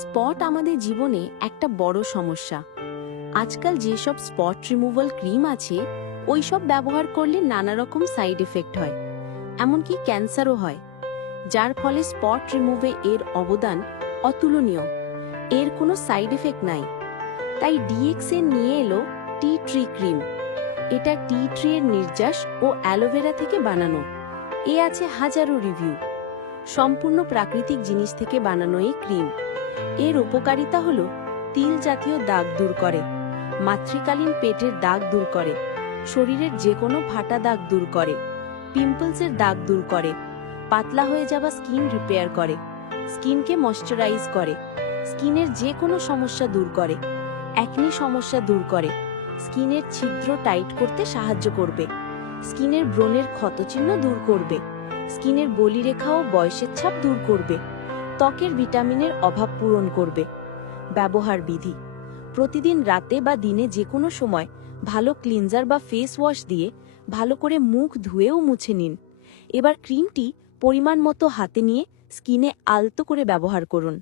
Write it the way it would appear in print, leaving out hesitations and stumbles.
Spot আমাদের জীবনে একটা বড় সমস্যা। আজকাল যেসব স্পট রিমুভাল ক্রিম আছে ওইসব ব্যবহার করলে নানা রকম সাইড এফেক্ট হয়, এমনকি ক্যান্সারও হয়, যার ফলে স্পট রিমুভে এর অবদান অতুলনীয়। এর কোনো সাইড এফেক্ট নাই। তাই ডিএক্সএন নিয়ে এলো টি ট্রি ক্রিম। এটা টি ট্রি এর নির্যাস ও অ্যালোভেরা থেকে বানানো। এ আছে হাজারো রিভিউ। সম্পূর্ণ প্রাকৃতিক জিনিস থেকে বানানো এই ক্রিম। এর উপকারিতা হলো তিল জাতীয় দাগ দূর করে, মাতৃকালীন পেটের দাগ দূর করে, শরীরের যে কোনো ফাটা দাগ দূর করে, পিম্পলসের দাগ দূর করে, পাতলা হয়ে যাওয়া স্কিন রিপেয়ার করে, স্কিনকে ময়শ্চারাইজ করে, স্কিনের যে কোনো সমস্যা দূর করে, একনি সমস্যা দূর করে, স্কিনের ছিদ্র টাইট করতে সাহায্য করবে, স্কিনের ব্রণের ক্ষতচিহ্ন দূর করবে, স্কিনের বলিরেখা ও বয়সের ছাপ দূর করবে, ত্বকের ভিটামিনের অভাব পূরণ করবে। ব্যবহার বিধি: প্রতিদিন রাতে বা দিনে যে কোনো সময় ভালো ক্লিনজার বা ফেস ওয়াশ দিয়ে ভালো করে মুখ ধুয়েও মুছে নিন। এবার ক্রিমটি পরিমাণ মতো হাতে নিয়ে স্কিনে আলতো করে ব্যবহার করুন।